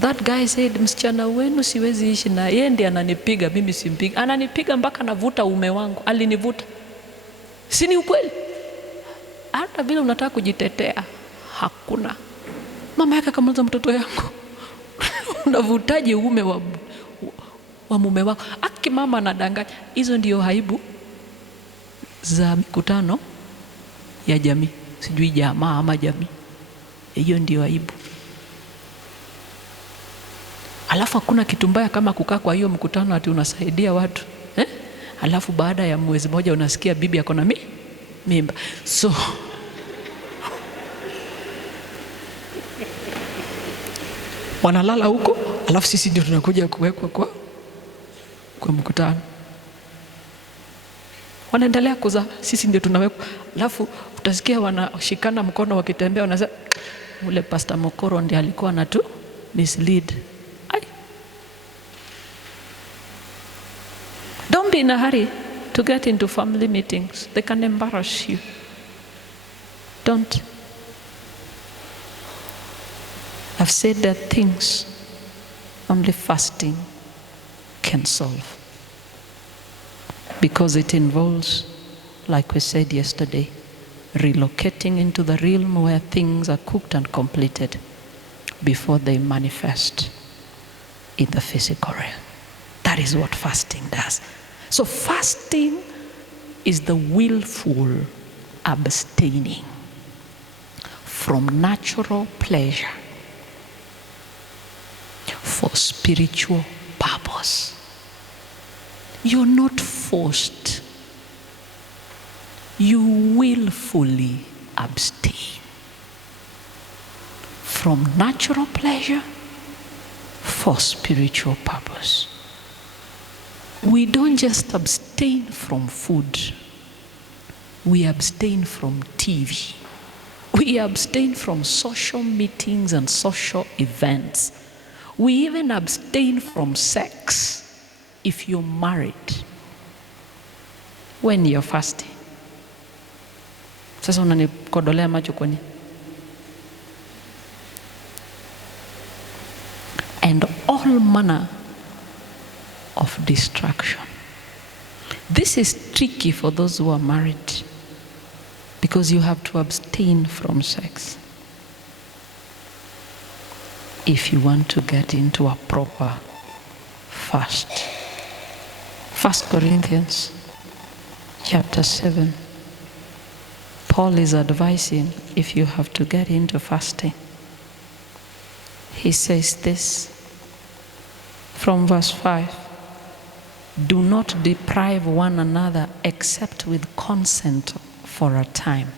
That guy said, msichana wenu siwezi ishi na yeye, ndiye ananipiga, mimi simpigi. Ananipiga mpaka navuta ume wangu, alinivuta. Si ni ukweli? Hata vile unataka kujitetea, hakuna. Mama yake akamuuliza mtoto yangu, unavutaje ume wa mume wako? Aki mama anadanganya. Hizo ndio aibu za mikutano ya jamii, sijui jamaa ama jamii. Hiyo ndio aibu. Alafu hakuna kitu mbaya kama kukaa kwa hiyo mkutano ati unasaidia watu alafu baada ya mwezi mmoja unasikia bibi yako na mimba. So wanalala huko, alafu sisi ndio tunakuja kuwekwa kwa mkutano. Wanaendelea kuzaa, sisi ndio tunawekwa. Alafu utasikia wanashikana mkono wakitembea, wanasema ule Pastor Mokoro ndiye alikuwa anatu mislead. Don't be in a hurry to get into family meetings. They can embarrass you. Don't. I've said that things only fasting can solve, because it involves, like we said yesterday, relocating into the realm where things are cooked and completed before they manifest in the physical realm. That is what fasting does. So fasting is the willful abstaining from natural pleasure for spiritual purpose. You're not forced. You willfully abstain from natural pleasure for spiritual purpose. We don't just abstain from food. We abstain from TV. We abstain from social meetings and social events. We even abstain from sex if you're married when you're fasting. Sasa unanikodolea macho kwa nini? And all manner of distraction. This is tricky for those who are married, because you have to abstain from sex if you want to get into a proper fast. 1 Corinthians chapter 7. Paul is advising if you have to get into fasting. He says this from verse 5. Do not deprive one another except with consent for a time.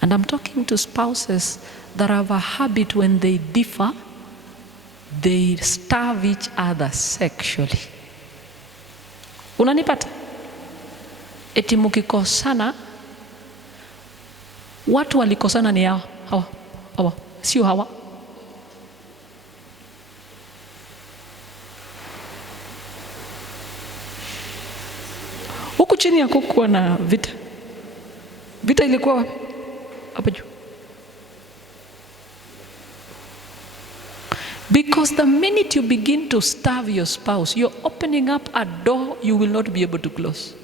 And I'm talking to spouses that have a habit when they differ, they starve each other sexually. Unanipata? Eti mukikosana, watu walikosana ni hawa, sio hawa. Huku chini ya kukuwa na vita. Vita ilikuwa hapa juu. Because the minute you begin to starve your spouse, you're opening up a door you will not be able to close.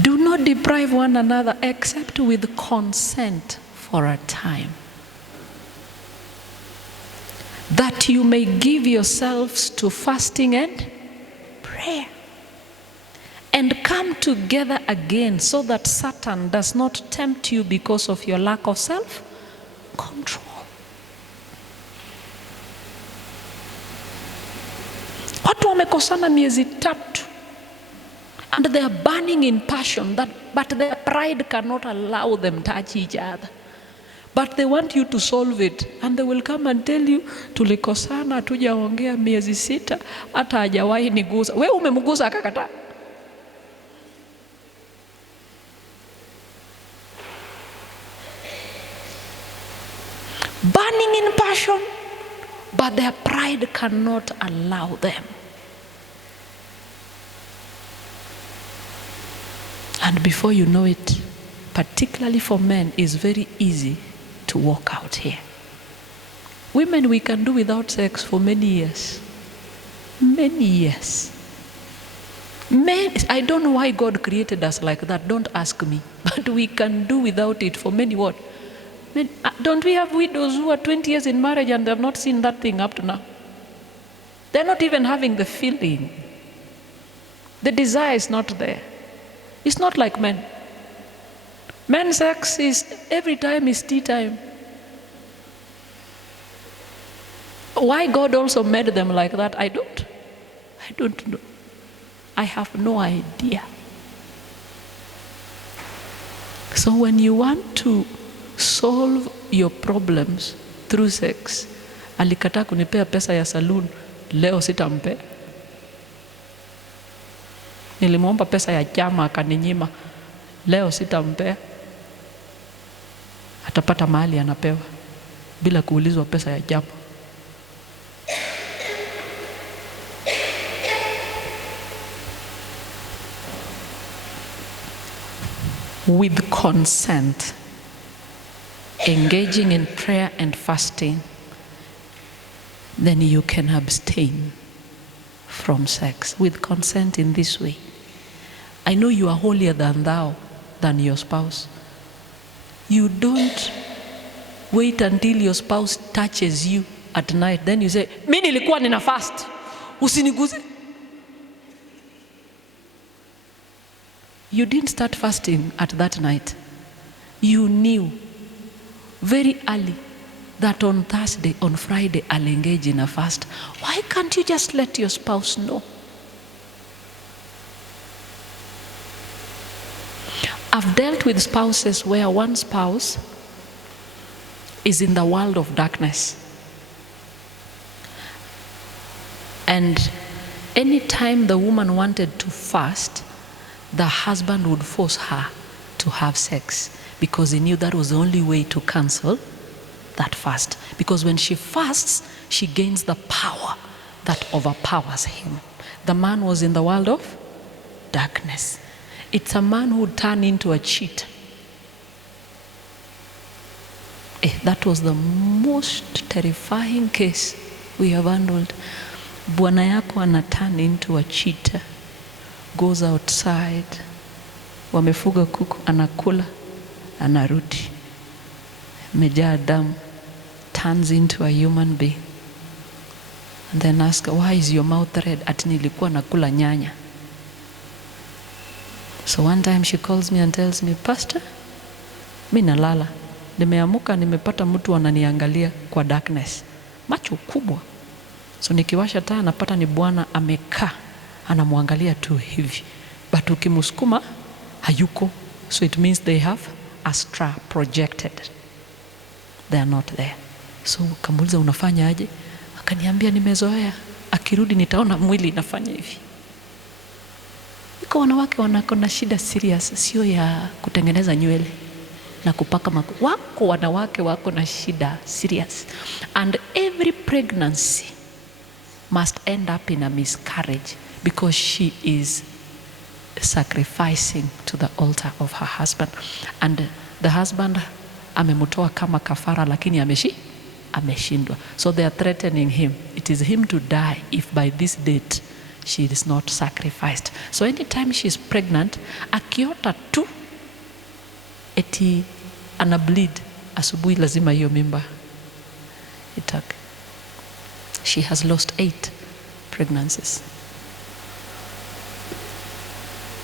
Do not deprive one another except with consent for a time, that you may give yourselves to fasting and prayer, and come together again, so that Satan does not tempt you because of your lack of self-control. Watu wamekosana miezi 3 and they are burning in passion, but their pride cannot allow them to touch each other. But they want you to solve it, and they will come and tell you, tulikosana, tujaongea miezi 6, hata hajawahi nigusa. Wewe umemgusa akakataa. Burning in passion, but their pride cannot allow them. And before you know it, particularly for men, is very easy to walk out here. Women, we can do without sex for many years. Many years. Men, I don't know why God created us like that, don't ask me. But we can do without it for many what? Men, don't we have widows who are 20 years in marriage and they have not seen that thing up to now? They're not even having the feeling. The desire is not there. It's not like men. Men's sex is every time is tea time. Why God also made them like that, I don't know. I have no idea. So when you want to solve your problems through sex, alikataa kunipea pesa ya saloon, leo sitampea. Nilimwomba pesa ya chama akaninyima, leo sitampea. Atapata mahali anapewa bila kuulizwa pesa ya chama. With consent, engaging in prayer and fasting, then you can abstain from sex with consent in this way. I know you are holier than thou, than your spouse. You don't wait until your spouse touches you at night. Then you say, mimi nilikuwa nina fast, usiniguze. You didn't start fasting at that night. You knew very early that on Thursday, on Friday, I'll engage in a fast. Why can't you just let your spouse know? I've dealt with spouses where one spouse is in the world of darkness. And anytime the woman wanted to fast, the husband would force her to have sex because he knew that was the only way to cancel that fast. Because when she fasts, she gains the power that overpowers him. The man was in the world of darkness. It's a man who turned into a cheat. That was the most terrifying case we have handled. Bwana yako ana turn into a cheater. Goes outside, wamefuga kuku, anakula, anarudi, mejaa damu, turns into a human being. And then ask, why is your mouth red? Ati nilikuwa nakula nyanya. So one time she calls me and tells me, Pastor, mimi nalala, nimeamuka nimepata mtu ananiangalia kwa darkness, macho kubwa. So nikiwasha taa napata ni bwana amekaa anamwangalia tu hivi, but ukimuskuma hayuko. So it means they have astral projected, they are not there. So kamuuliza unafanya aje? Akaniambia nimezoea, akirudi nitaona mwili inafanya hivi. Iko wanawake wanakona shida serious, sio ya kutengeneza nywele na kupaka wako wanawake wako na shida serious, and every pregnancy must end up in a miscarriage because she is sacrificing to the altar of her husband, and the husband amemutoa kama kafara lakini ameshindwa. So they are threatening him. It is him to die if by this date she is not sacrificed. So anytime she is pregnant, akiota tu eti ana bleed, asubuhi lazima hiyo mimba itake. She has lost 8 pregnancies.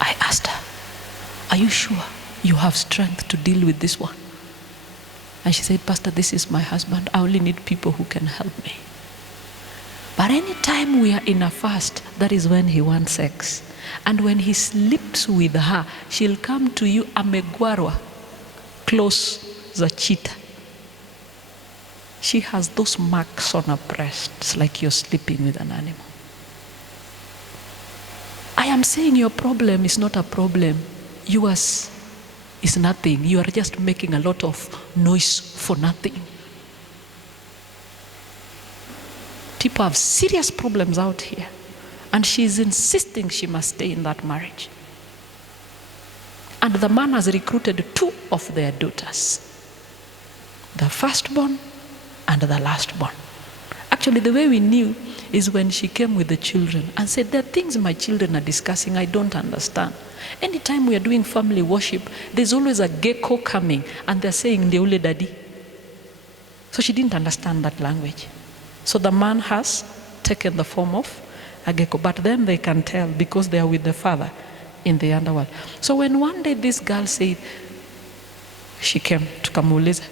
I asked her, are you sure you have strength to deal with this one? And she said, Pastor, this is my husband. I only need people who can help me. But anytime we are in a fast, that is when he wants sex. And when he sleeps with her, she'll come to you amegwarwa, close the cheetah. She has those marks on her breasts like you're sleeping with an animal. I am saying your problem is not a problem. Yours is nothing. You are just making a lot of noise for nothing. People have serious problems out here, and she is insisting she must stay in that marriage. And the man has recruited 2 of their daughters, the firstborn and the lastborn. Actually, the way we knew is when she came with the children and said, there are things my children are discussing I don't understand. Anytime we are doing family worship, there's always a gecko coming and they're saying, Ndeule daddy. So she didn't understand that language. So the man has taken the form of a gecko, but then they can tell because they are with the father in the underworld. So when one day this girl said, she came, tukamuuliza,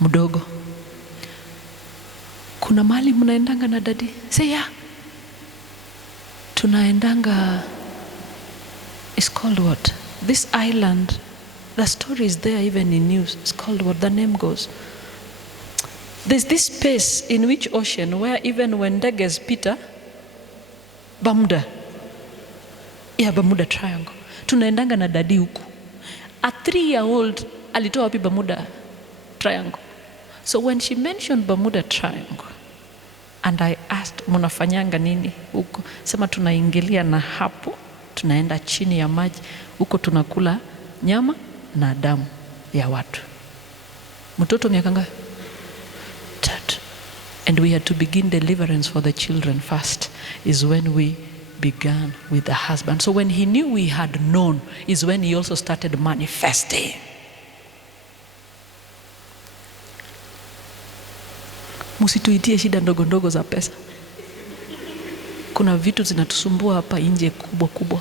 mdogo, kuna mali mnaendanga na daddy? Say, yeah. Tunaendanga, it's called what? This island, the story is there even in news. It's called what? The name goes. There's this space in which ocean where even when ndeges pita, Bermuda. Yeah, Bermuda Triangle. Tunaendanga na daddy huku. A 3-year-old alitoa wapi Bermuda Triangle? So when she mentioned Bermuda Triangle, and I asked, munafanyanga nini huko? Sema tunaingilia na hapo, tunaenda chini ya maji, huko tunakula nyama na damu ya watu. Mtoto miaka ngapi? 3. And we had to begin deliverance for the children first, is when we began with the husband. So when he knew we had known, is when he also started manifesting. Musituitie shida ndogo ndogo za pesa. Kuna vitu zinatusumbua hapa nje kubwa kubwa.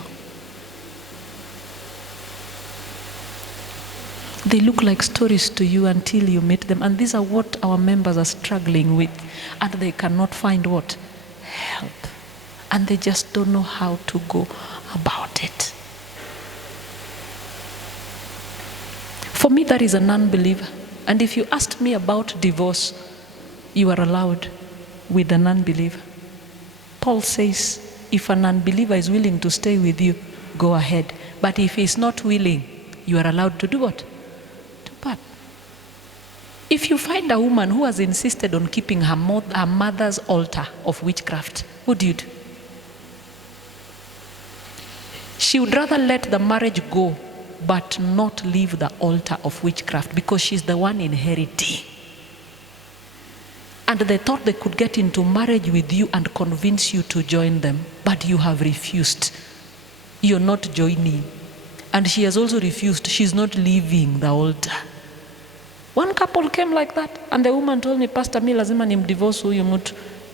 They look like stories to you until you meet them, and these are what our members are struggling with, and they cannot find what? Help. And they just don't know how to go about it. For me, that is a non-believer. And if you asked me about divorce, you are allowed with a non-believer. Paul says, if a non-believer is willing to stay with you, go ahead. But if he's not willing, you are allowed to do what? To part. If you find a woman who has insisted on keeping her mother's altar of witchcraft, what do you do? She would rather let the marriage go, but not leave the altar of witchcraft, because she's the one inheriting. And they thought they could get into marriage with you and convince you to join them, but you have refused. You're not joining. And she has also refused. She's not leaving the altar. One couple came like that, and the woman told me, Pastor, mi lazima nimdivorce huyu mtu.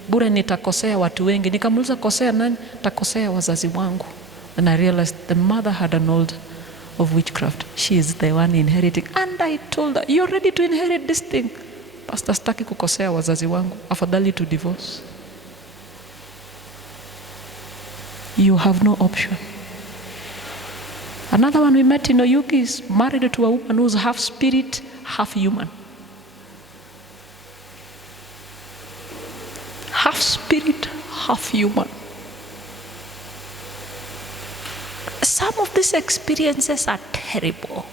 Bure nitakosea watu wengi. Nikamuuliza kosea nani? Takosea wazazi wangu. And I realized the mother had an altar of witchcraft. She is the one inheriting. And I told her, you're ready to inherit this thing. Pastor, sitaki kukosea wazazi wangu. Afadhali to divorce. You have no option. Another one we met in Oyuki is married to a woman who's half spirit, half human. Half spirit, half human. Some of these experiences are terrible.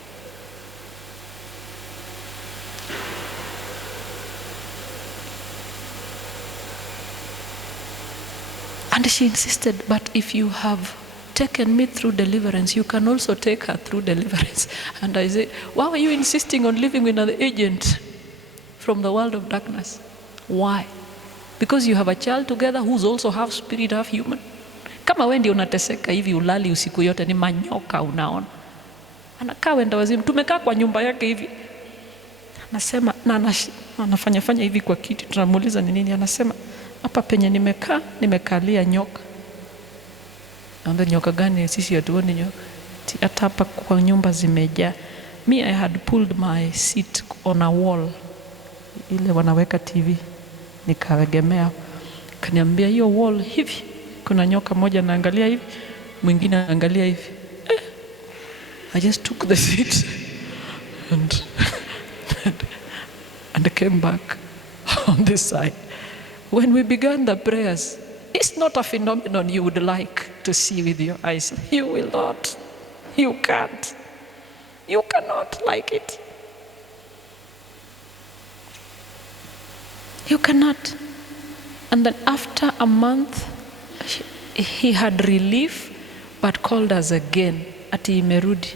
And she insisted, but if you have taken me through deliverance, you can also take her through deliverance. And I said, why are you insisting on living with another agent from the world of darkness? Why? Because you have a child together who's also half spirit, half human. Kama wewe ndio unateseka hivi ulali usiku yote, ni manyoka unaona. Anakaa wenda wazimu, tumekaa kwa nyumba yake hivi. Anasema, na anafanya hivi kwa kiti, tunamuuliza ni nini? Anasema, hapa penye nimekaa, nimekalia nyoka. Anaambia nyoka gani? Sisi hatuoni nyoka. Hata hapa kwa nyumba zimejaa. Me, I had pulled my seat on a wall. Ile wanaweka TV. Nikaegemea. Kaniambia hiyo wall hivi. Kuna nyoka moja naangalia hivi, mwingine anaangalia hivi. I just took the seat and came back on this side. When we began the prayers, it's not a phenomenon you would like to see with your eyes. You will not. You can't. You cannot like it. You cannot. And then after a month, he had relief, but called us again. Ati imerudi.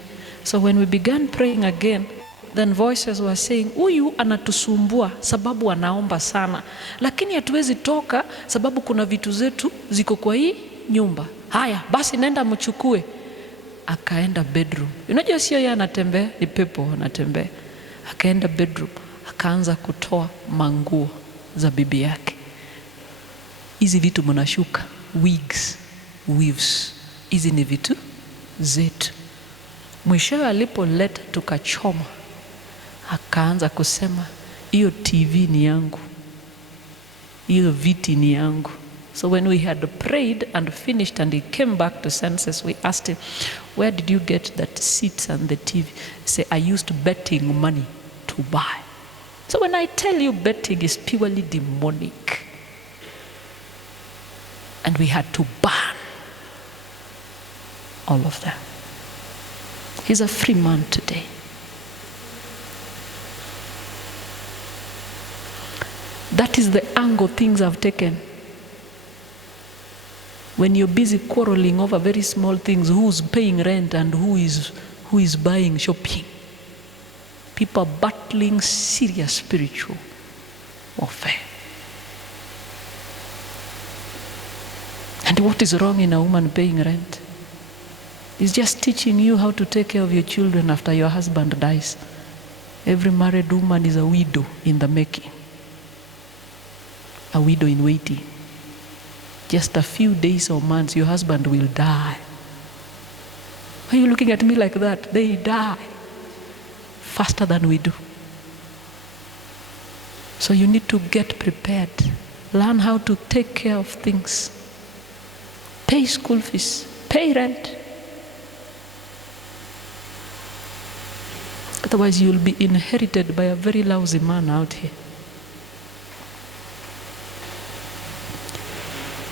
So when we began praying again, then voices were saying, huyu anatusumbua sababu anaomba sana, lakini hatuwezi toka sababu kuna vitu zetu ziko kwa hii nyumba. Haya, basi nenda mchukue. Akaenda bedroom. Unajua sio yeye anatembea, ni pepo anatembea. Akaenda bedroom, akaanza kutoa manguo za bibi yake. Hizi vitu mnashuka, wigs, weaves. Hizi ni vitu zetu. Mwishowe alipoleta tukachoma, akaanza kusema, hiyo TV ni yangu, hiyo viti ni yangu. So when we had prayed and finished and he came back to senses, we asked him, where did you get that seats and the TV? He said, I used betting money to buy. So when I tell you betting is purely demonic, and we had to ban all of them. He's a free man today. That is the angle things have taken. When you're busy quarreling over very small things, who's paying rent and who is buying shopping. People are battling serious spiritual warfare. And what is wrong in a woman paying rent? It's just teaching you how to take care of your children after your husband dies. Every married woman is a widow in the making. A widow in waiting. Just a few days or months, your husband will die. Why are you looking at me like that? They die faster than we do. So you need to get prepared. Learn how to take care of things. Pay school fees, pay rent. Otherwise you'll be inherited by a very lousy man out here.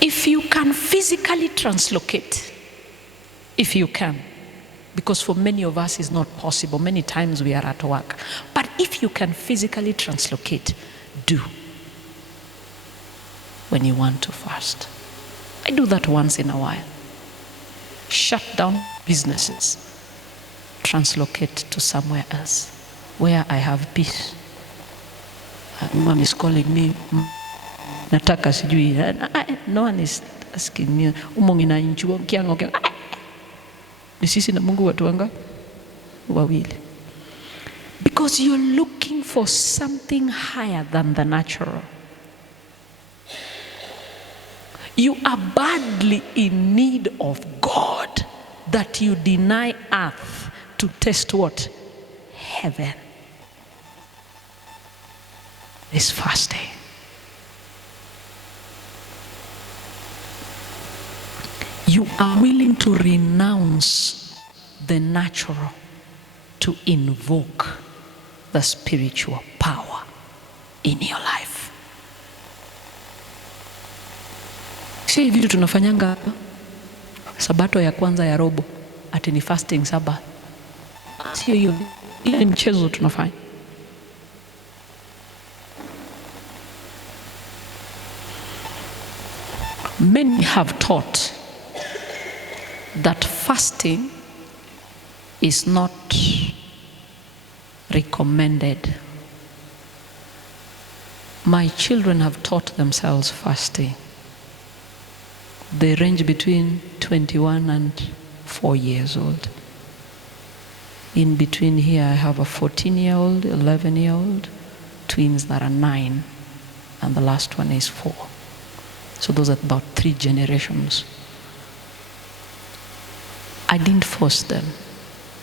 If you can physically translocate, if you can, because for many of us it's not possible. Many times we are at work. But if you can physically translocate, do. When you want to fast. I do that once in a while. Shut down businesses. Translocate to somewhere else where I have peace. Mom is calling me. Nataka sijui. No one is asking me. Umongina inchuo kiango. Ni sisi na Mungu watu wanga wawili. Because you're looking for something higher than the natural. You are badly in need of God that you deny earth to test what? Heaven. This fasting. You are willing to renounce the natural to invoke the spiritual power in your life. Si vitu tunafanyanga hapa. Sabato ya kwanza ya robo ati ni fasting Sabbath. Sio hiyo. Ile mchezo tunafanya. Many have taught that fasting is not recommended. My children have taught themselves fasting. They range between 21 and 4 years old. In between here I have a 14-year-old, 11-year-old, twins that are 9, and the last one is 4. So those are about 3 generations. I didn't force them.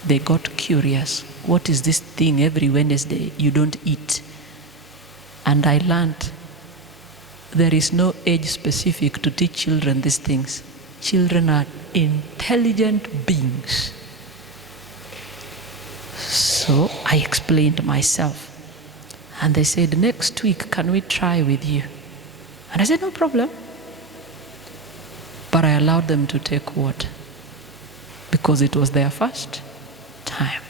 They got curious. What is this thing every Wednesday you don't eat? And I learned there is no age specific to teach children these things. Children are intelligent beings. So I explained myself. And they said, next week, can we try with you? And I said, no problem. But I allowed them to take water because it was their first time.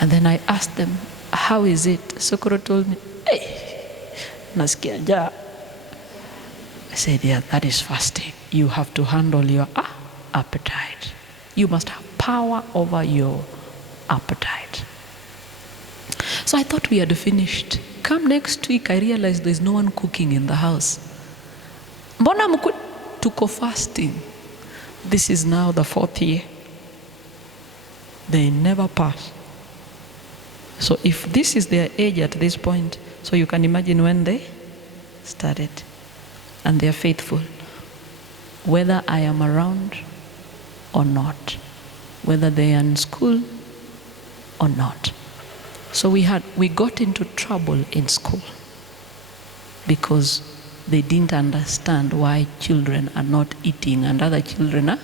And then I asked them, how is it? Sokoro told me, hey, nasikia njaa. I said, yeah, that is fasting. You have to handle your appetite. You must have power over your appetite. So I thought we had finished. Come next week, I realized there's no one cooking in the house. Mbona tuko fasting? This is now the 4th year. They never pass. So if this is their age at this point, so you can imagine when they started. And they're faithful. Whether I am around or not. Whether they are in school or not. So we got into trouble in school because they didn't understand why children are not eating and other children are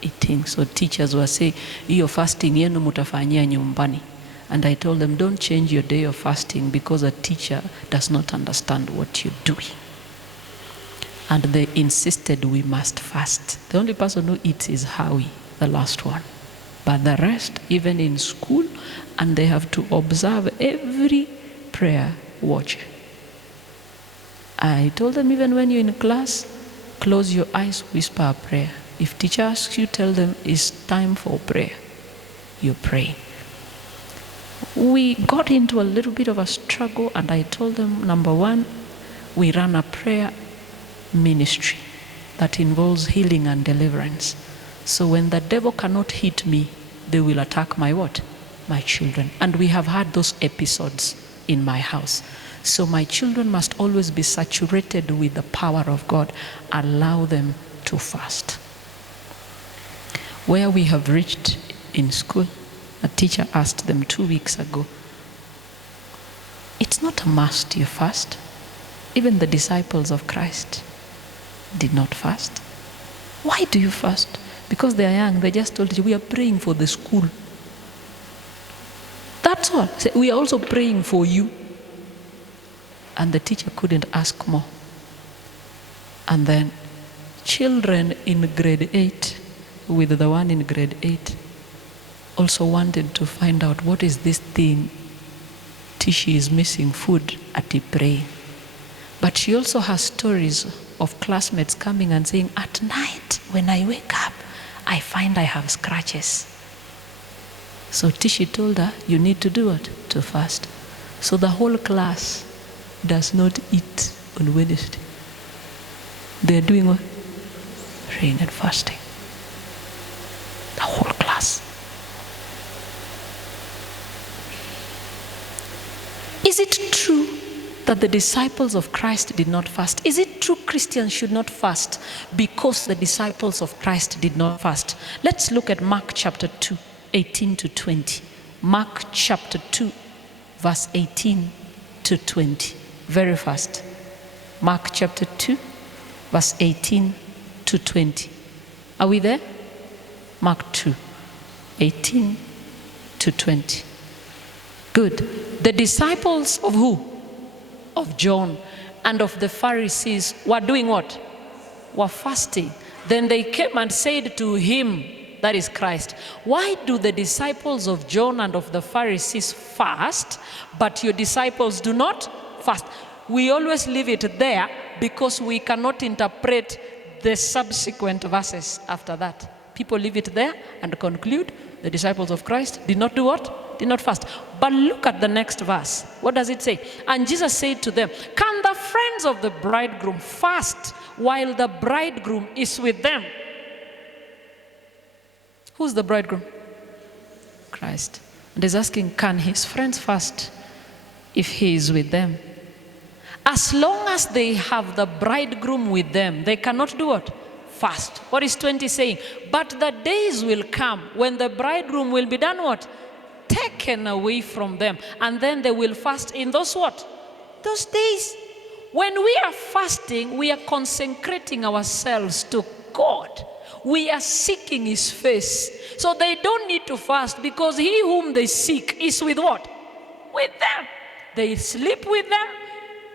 eating. So teachers were saying, "Iyo fasting yenu mutafanyia nyumbani." And I told them, don't change your day of fasting because a teacher does not understand what you're doing. And they insisted we must fast. The only person who eats is Howie, the last one. But the rest, even in school, and they have to observe every prayer watch. I told them, even when you're in class, close your eyes, whisper a prayer. If teacher asks you, tell them it's time for prayer. You pray. We got into a little bit of a struggle, and I told them, number one, we run a prayer ministry that involves healing and deliverance. So when the devil cannot hit me, they will attack my what? My children. And we have had those episodes in my house. So my children must always be saturated with the power of God. Allow them to fast. Where we have reached in school, a teacher asked them 2 weeks ago, it's not a must you fast. Even the disciples of Christ did not fast. Why do you fast? Because they are young. They just told you, we are praying for the school. That's all. We are also praying for you. And the teacher couldn't ask more. And then children in grade 8 with the one in grade 8 also wanted to find out, what is this thing? Tishi is missing food at the pray. But she also has stories of classmates coming and saying, at night when I wake up, I find I have scratches. So Tishi told her, you need to do it, to fast. So the whole class does not eat on Wednesday. They're doing what? Praying and fasting. The whole class. Is it true that the disciples of Christ did not fast? Is it true Christians should not fast because the disciples of Christ did not fast? Let's look at Mark chapter 2, 18 to 20. Mark chapter 2, verse 18 to 20. Very fast. Mark chapter 2, verse 18 to 20. Are we there? Mark 2, 18 to 20. Good. The disciples of who? Of John and of the Pharisees were doing what? Were fasting. Then they came and said to him, that is Christ, why do the disciples of John and of the Pharisees fast, but your disciples do not fast? We always leave it there because we cannot interpret the subsequent verses after that. People leave it there and conclude the disciples of Christ did not do what? Did not fast. But look at the next verse. What does it say? And Jesus said to them, can the friends of the bridegroom fast while the bridegroom is with them? Who's the bridegroom? Christ. And he's asking, can his friends fast if he is with them? As long as they have the bridegroom with them, they cannot do what? Fast. What is 20 saying? But the days will come when the bridegroom will be done what? Taken away from them. And then they will fast in those what? Those days. When we are fasting, we are consecrating ourselves to God. We are seeking his face. So they don't need to fast because he whom they seek is with what? With them. They sleep with them.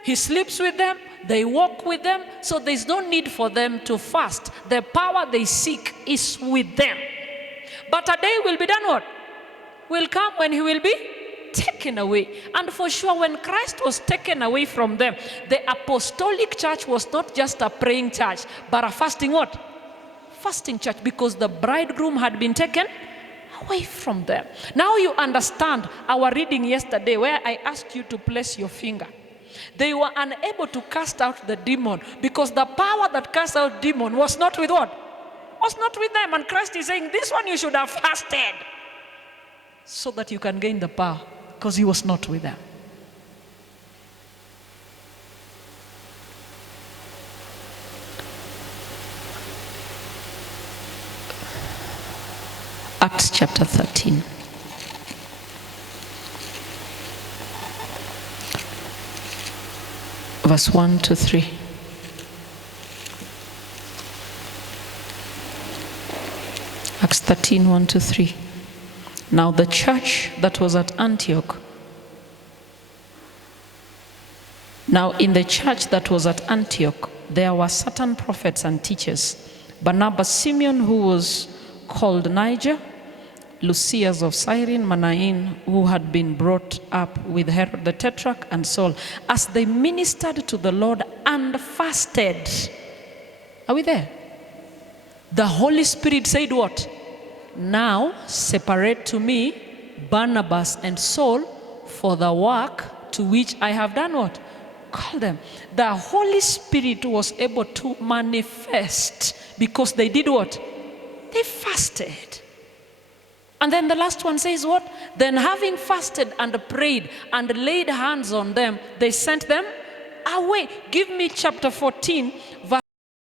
He sleeps with them. They walk with them. So there's no need for them to fast. The power they seek is with them. But a day will be done what? Will come when he will be taken away. And for sure, when Christ was taken away from them, the apostolic church was not just a praying church, but a fasting what? Fasting church, because the bridegroom had been taken away from them. Now you understand our reading yesterday where I asked you to place your finger. They were unable to cast out the demon because the power that cast out demon was not with what? Was not with them. And Christ is saying, this one you should have fasted so that you can gain the power, because he was not with them. Acts chapter 13. Verse 1 to 3. Acts 13, 1 to 3. Now the church that was at Antioch. Now in the church that was at Antioch, there were certain prophets and teachers. Barnabas, Simeon, who was called Niger, Lucius of Cyrene, Manaen, who had been brought up with Herod the Tetrarch, and Saul, as they ministered to the Lord and fasted. Are we there? The Holy Spirit said what? Now separate to me Barnabas and Saul for the work to which I have done what? Call them. The Holy Spirit was able to manifest because they did what? They fasted. And then the last one says what? Then having fasted and prayed and laid hands on them, they sent them away. Give me chapter 14, verse